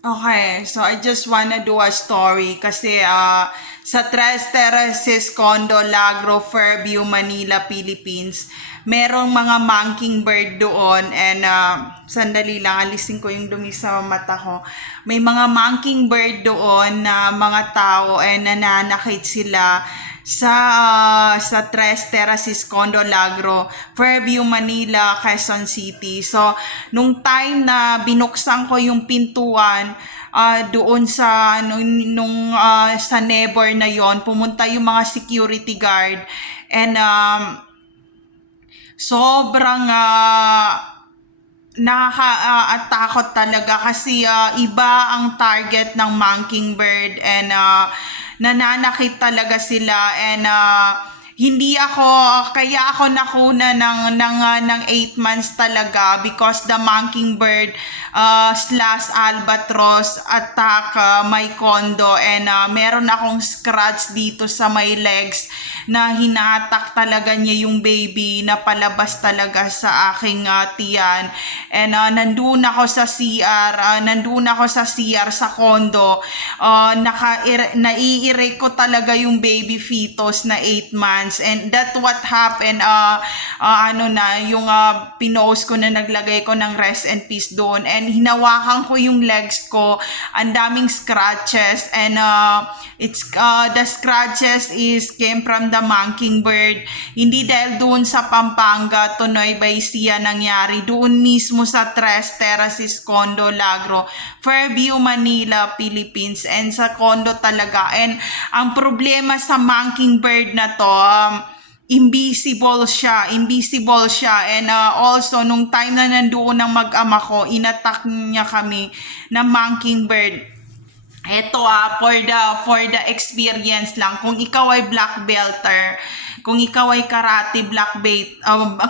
Okay, so I just wanna do a story kasi sa Tres Terraces Condo, Lagro, Fairview, Manila, Philippines, merong mga mockingbird doon and sandali lang, alisin ko yung dumi sa mata ko. May mga mockingbird doon na mga tao and nananakit sila sa Tres Terraces Condo Lagro, Fairview, Manila, Quezon City. So, nung time na binuksan ko yung pintuan, doon sa sa neighbor na yon, pumunta yung mga security guard and sobrang nakaka-atakot talaga kasi iba ang target ng mockingbird and nananakit talaga sila and hindi ako kaya ako nakuna ng 8 months talaga because the mockingbird slash albatross attack my condo and meron akong scratch dito sa my legs na hinatak talaga niya yung baby na palabas talaga sa aking tiyan. And nandun ako sa CR sa condo. Naiire ko talaga yung baby fetus na 8 months. And that what happened, yung pinost ko na naglagay ko ng rest and peace doon. And hinawakan ko yung legs ko. Ang daming scratches. And the scratches came from the mockingbird. Hindi dahil doon sa Pampanga, Tonoy, Baisia nangyari. Doon mismo sa Tres Terraces Condo, Lagro, Fairview, Manila, Philippines. And sa condo talaga. And ang problema sa mockingbird na to, invisible siya and also nung time na nandoon ng mag-ama ko, inattack niya kami ng mockingbird. Eto for the experience lang. Kung ikaw ay black belter, kung ikaw ay karate black belter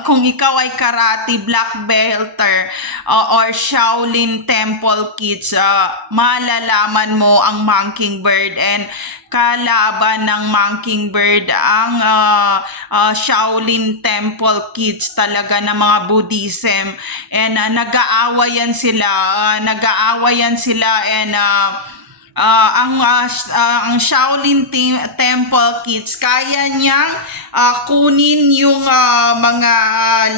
or Shaolin Temple kids, malalaman mo ang mockingbird and kalaban ng mockingbird ang Shaolin Temple kids talaga ng mga Buddhism and nag-aawayan sila and ang Shaolin Temple kids kaya niyang kunin yung mga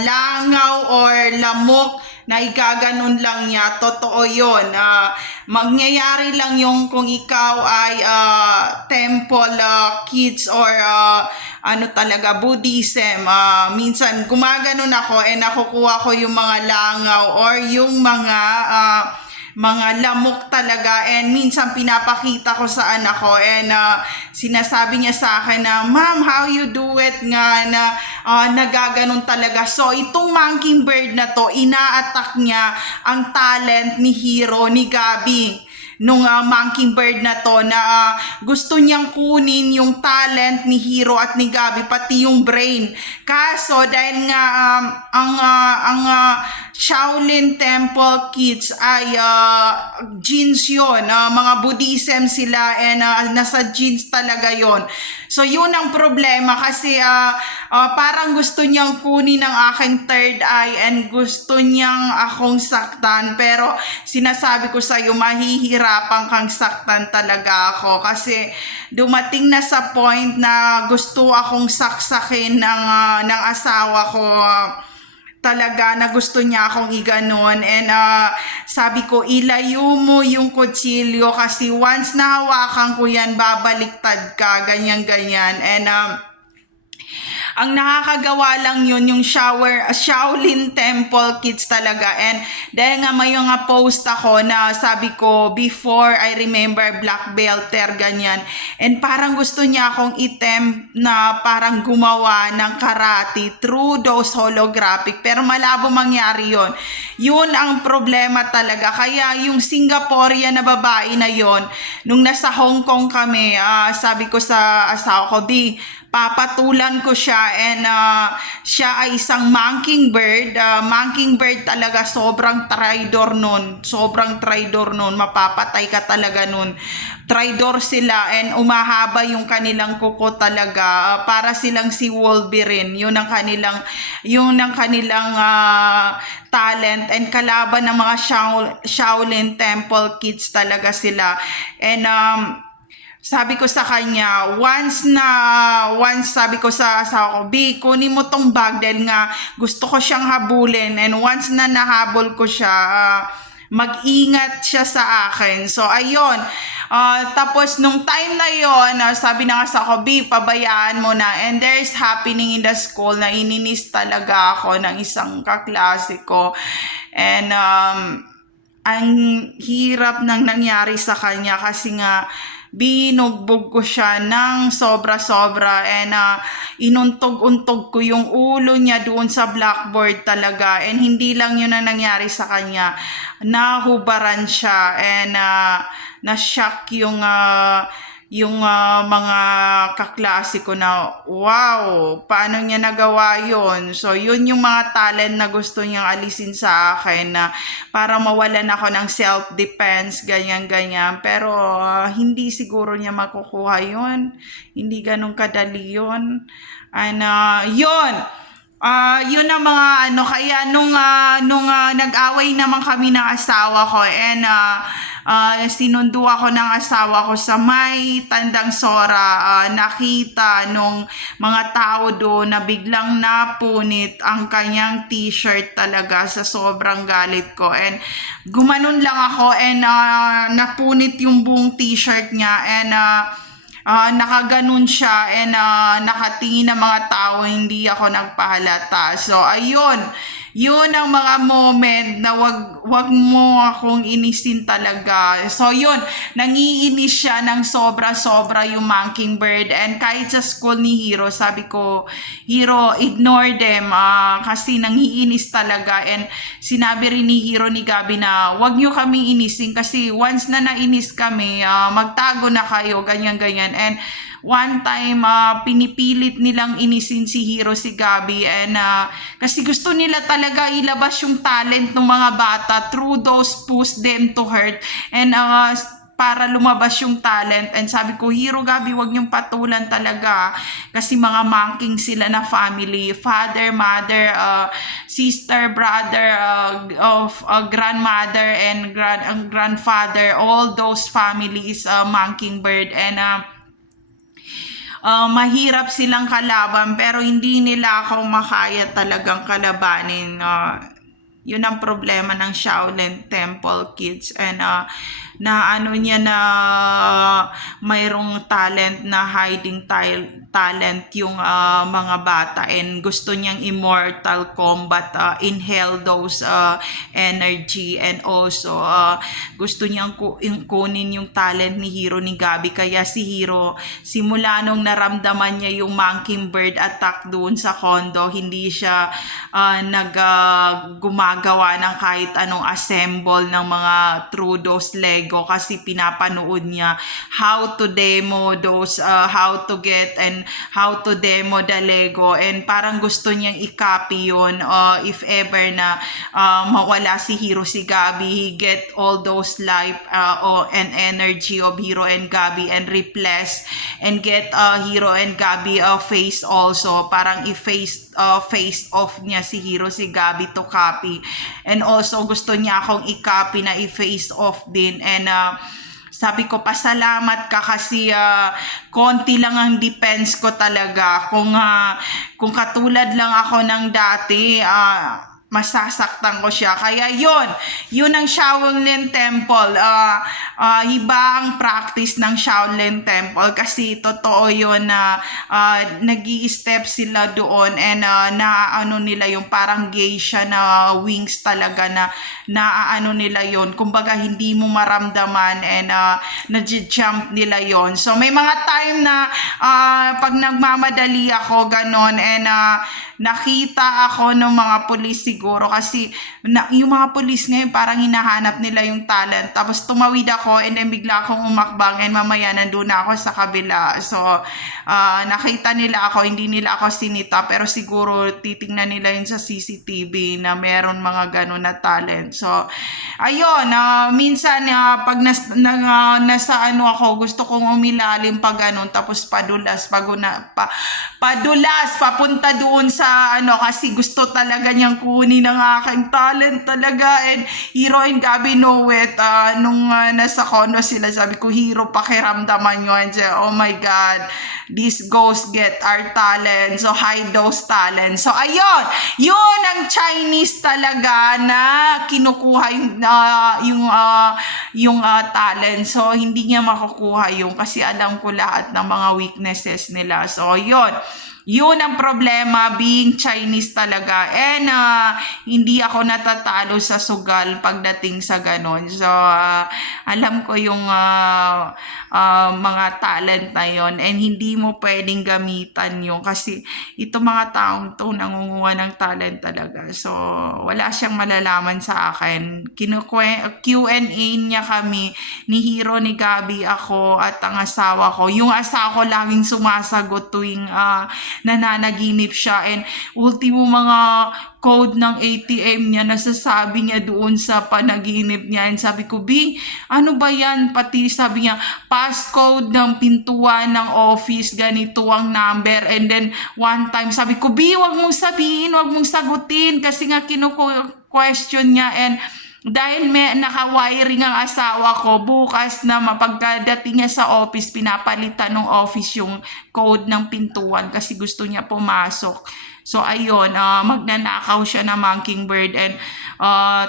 langaw or lamok na igaganon lang niya. Totoo yun. Mangyayari lang yung kung ikaw ay temple kids or talaga Buddhism. Minsan gumaganon ako nakukuha ko yung mga langaw or yung mga lamok talaga and minsan pinapakita ko sa anak ko and sinasabi niya sa akin na, "Ma'am, how you do it nga na nagaganon talaga." So itong mockingbird na to, ina-attack niya ang talent ni Hero, ni Gabi nung mockingbird na to na gusto niyang kunin yung talent ni Hero at ni Gabi pati yung brain. Kaso dahil nga ang Shaolin Temple kids ay genes yun, mga Buddhism sila and nasa genes talaga yon. So yun ang problema kasi parang gusto niyang kunin ang aking third eye and gusto niyang akong saktan, pero sinasabi ko sa iyo mahihirapan kang saktan talaga ako kasi dumating na sa point na gusto akong saksakin ng asawa ko. Talaga na gusto niya akong iganon and sabi ko ilayo mo yung kutsilyo kasi once na hawakan ko yan babaliktad ka ganyan and ang nakakagawa lang yun yung Shaolin Temple kids talaga and dahil nga may mga post ako na sabi ko before I remember black belter ganyan and parang gusto niya akong na parang gumawa ng karate through those holographic pero malabo mangyari yun ang problema talaga kaya yung Singaporean na babae na yon nung nasa Hong Kong kami sabi ko sa asawa ko, "Di papatulan ko siya, and siya ay isang mockingbird. Mockingbird talaga, sobrang traidor nun. Sobrang traidor nun. Mapapatay ka talaga nun. Traidor sila, and umahaba yung kanilang kuko talaga. Para silang si Wolverine. Yun ang kanilang talent, and kalaban ng mga Shaolin Temple kids talaga sila. And sabi ko sa kanya, once sabi ko sa asawa ko, B, kunin mo tong bag dahil nga gusto ko siyang habulin. And once na nahabol ko siya, mag-ingat siya sa akin. So, ayun. Tapos, nung time na yon, sabi na nga sa ako, B, pabayaan mo na. And there's happening in the school na ininis talaga ako ng isang kaklase ko. And ang hirap nang nangyari sa kanya kasi nga, binugbog ko siya ng sobra-sobra, and inuntog-untog ko yung ulo niya doon sa blackboard talaga. And hindi lang yun ang nangyari sa kanya, nahubaran siya, and na-shock yung mga kaklase ko na, wow, paano niya nagawa yun? So, yun yung mga talent na gusto niyang alisin sa akin, na para mawalan ako ng self-defense, ganyan-ganyan. Pero, hindi siguro niya makukuha yun. Hindi ganun kadali yun. And, yun. Yun ang mga kaya nung nag-away naman kami ng asawa ko, and sinundo ako ng asawa ko sa may Tandang Sora. Nakita nung mga tao doon na biglang napunit ang kanyang t-shirt talaga sa sobrang galit ko, and gumanon lang ako, and napunit yung buong t-shirt niya, and nakaganon siya, and nakatingin ng mga tao, hindi ako nagpahalata. So, ayun. Yun ang mga moment na wag mo akong inisin talaga. So, yun. Nangiinis siya ng sobra-sobra yung mockingbird. And kahit sa school ni Hiro, sabi ko, Hiro, ignore them. Kasi nangiinis talaga. And sinabi rin ni Hiro ni Gabi na wag nyo kaming inisin kasi once na nainis kami, magtago na kayo, ganyan-ganyan. And one time, pinipilit nilang inisin si Hiro si Gabi, and kasi gusto nila talaga ilabas yung talent ng mga bata through those push them to hurt, and para lumabas yung talent. And sabi ko, Hiro, Gabi, wag niyong patulan talaga kasi mga mangking sila na family, father, mother, sister, brother, grandmother, and grandfather, all those families, mockingbird. And mahirap silang kalaban, pero hindi nila ako makaya talagang kalabanin. Yun ang problema ng Shaolin Temple kids, and na niya na mayroong talent na hiding talent yung mga bata, and gusto niyang immortal combat, inhale those energy, and also gusto niyang kunin yung talent ni Hiro ni Gabi. Kaya si Hiro, simula nung naramdaman niya yung mockingbird attack doon sa condo, hindi siya gumagawa ng kahit anong assemble ng mga Trudos Lego, kasi pinapanood niya how to demo those, how to get and how to demo the Lego, and parang gusto niyang i-copy yun. If ever na mawala si Hiro si Gabi, he get all those life and energy of Hiro and Gabi and replace and get Hiro and Gabi face also, parang i-face face off niya si Hiro si Gabi to copy. And also gusto niya akong i-copy na i-face off din. And sabi ko, pasalamat ka kasi konti lang ang defense ko talaga. Kung katulad lang ako ng dati, masasaktan ko siya. Kaya yun ang Shaolin Temple. Iba ang practice ng Shaolin Temple, kasi totoo yun na nag-i-step sila doon, and nila yung parang geisha na wings talaga, na nila yon. Kumbaga hindi mo maramdaman, and na-jump nila yon. So may mga time na pag nagmamadali ako ganon, and nakita ako ng mga pulis siguro kasi yung mga pulis ngayon parang hinahanap nila yung talent. Tapos tumawid ako and then bigla akong umakbang and mamaya nandun na ako sa kabila. So, nakita nila ako, hindi nila ako sinita pero siguro titingnan nila yun sa CCTV na meron mga ganun na talent. So, ayun, minsan pag nasa ano ako, gusto kong umilalim pag ganun tapos padulas, padulas, papunta doon sa ano kasi gusto talaga niyang kunin ang aking talent talaga. And Hero and Gabby know it. Nung nasa condo sila, sabi ko, Hero, pakiramdaman nyo. And oh my God, these ghosts get our talent. So, hide those talents. So, ayun. Yun ang Chinese talaga na kinukuha yung talent. So, hindi niya makukuha yung kasi alam ko lahat ng mga weaknesses nila. So, yun ang problema being Chinese talaga. And hindi ako natatalo sa sugal pagdating sa ganon. So, alam ko yung mga talent na yon and hindi mo pwedeng gamitan yung kasi ito mga taong to nangunguha ng talent talaga. So, wala siyang malalaman sa akin. Q&A niya kami ni Hero, ni Gabby, ako at ang asawa ko. Yung asawa ko laging sumasagot tuwing nananaginip siya and ultimo mga code ng ATM niya, nasasabi niya doon sa panaginip niya. And sabi ko, B, ano ba yan? Pati sabi niya, passcode ng pintuan ng office, ganito ang number. And then, one time, sabi ko, B, wag mong sabihin, wag mong sagutin. Kasi nga, question niya. And dahil may naka-wiring ang asawa ko, bukas na mapagdating niya sa office, pinapalitan ng office yung code ng pintuan kasi gusto niya pumasok. So, ayun, magnanakaw siya ng Mockingbird and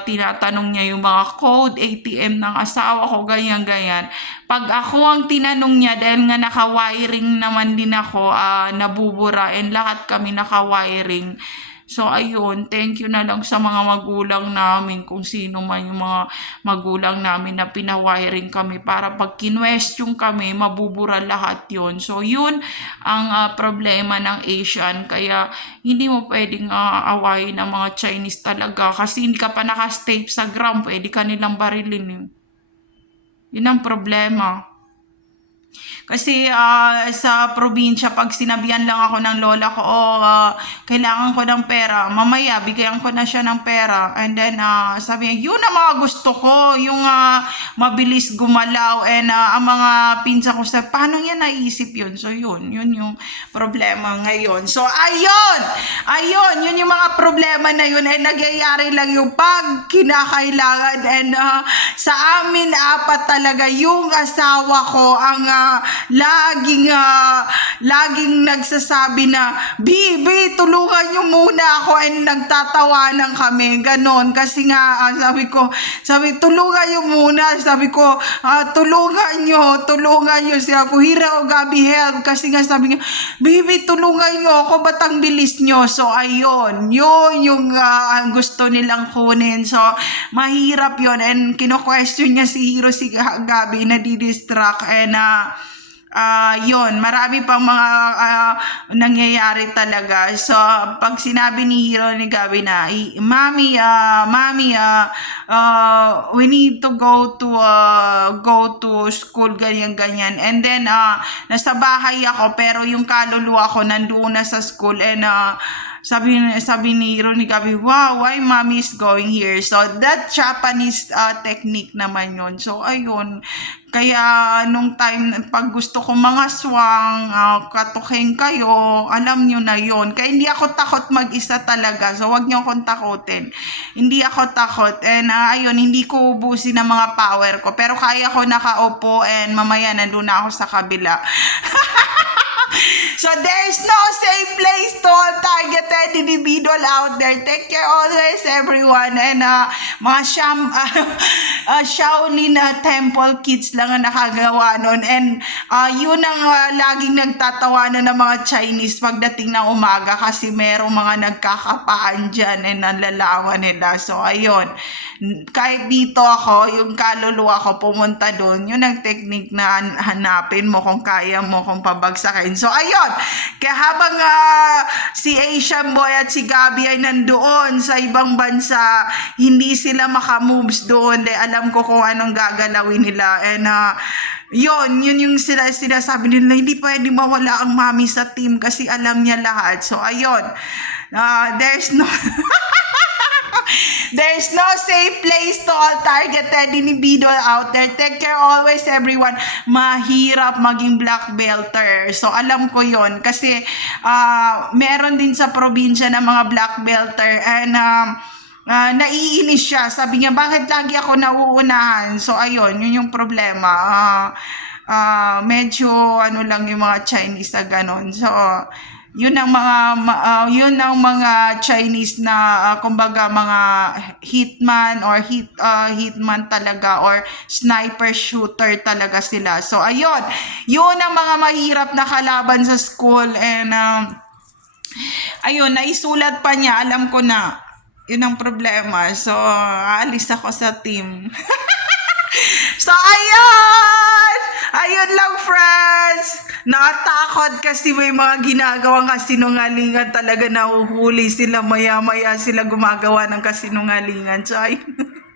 tinatanong niya yung mga code, ATM ng asawa ko, ganyan-ganyan. Pag ako ang tinanong niya, dahil nga naka-wiring naman din ako, nabubura and lahat kami naka-wiring. So, ayun, thank you na lang sa mga magulang namin, kung sino man yung mga magulang namin na pinawiring kami para pag kinwestiyon kami, mabubura lahat yon. So, yun ang problema ng Asian. Kaya, hindi mo pwedeng awayin ang mga Chinese talaga kasi hindi ka pa nakastape sa ground, pwede ka nilang barilin. Yun ang problema. Kasi sa probinsya, pag sinabihan lang ako ng lola ko, kailangan ko ng pera, mamaya bigyan ko na siya ng pera. And then sabi niya, yun ang mga gusto ko, yung mabilis gumalaw. And ang mga pinsa ko sabi, paano niya naisip yun? So yun yung problema ngayon. So ayun, yun yung mga problema na yun. And nagyayari lang yung pag kinakailangan. And sa amin, apat talaga yung asawa ko ang laging nagsasabi na, Bibi, tulungan nyo muna ako, and nagtatawanan kami, ganon. Kasi nga, sabi, tulungan nyo muna, sabi ko, tulungan nyo, siya ko, Hero, Gabby, help, kasi nga sabi niya, Bibi, tulungan nyo ako, ba't ang bilis nyo? So, ayun, yun yung gusto nilang kunin. So, mahirap yun, and kino-question niya si Hero, si Gabby, na didistract, and yun, marami pang mga nangyayari talaga. So, pag sinabi ni Hero, ni Gabby na, Mommy, we need to go to school, ganyan. And then, nasa bahay ako, pero yung kaluluwa ko nandoon na sa school. And sabi ni Hero, ni Gabby, wow, why mommy is going here? So, that Japanese technique naman yun. So, ayun. Kaya, nung time, pag gusto ko mga swang, katuking kayo, alam nyo na yon. Kaya hindi ako takot mag-isa talaga. So, wag nyo akong takutin. Hindi ako takot. And, ayun, hindi ko ubusin ang mga power ko. Pero kaya ko nakaupo and mamaya nandun na ako sa kabila. So, there's no safe place to all targeted individual out there. Take care always, everyone. And mga Shaolin Temple kids lang ang nakagawa nun. And yun ang laging nagtatawanan ng mga Chinese pagdating ng umaga kasi merong mga nagkakapaan dyan and nalalawan nila. So ayun, kahit dito ako, yung kaluluwa ko pumunta doon, yun ang technique na hanapin mo kung kaya mo kung pabagsakin. So ayun, kaya habang si Asian Boy at si Gabi ay nandoon sa ibang bansa, hindi sila makamoves doon. Alam ko kung anong gagalawin nila. And yun yung sinasabi nila, hindi pwede mawala ang mami sa team kasi alam niya lahat. So ayun, there's no there's no safe place to all targeted individual out there. Take care always, everyone. Mahirap maging black belter. So, alam ko yon kasi meron din sa probinsya ng mga black belter and naiinis siya. Sabi niya, bakit lagi ako nauunahan? So, ayun, yun yung problema. Medyo ano lang yung mga Chinese na ganon. So, yun ang mga Chinese na kumbaga mga hitman or hitman talaga or sniper shooter talaga sila. So ayun, yun ang mga mahirap na kalaban sa school and ayun, naisulat pa niya, alam ko na. Yun ang problema. So aalis ako sa team. So ayun! Ayun lang, friends! Natakot kasi may mga ginagawang kasinungalingan talaga, nahuhuli sila, maya-maya sila gumagawa ng kasinungalingan. So ayun.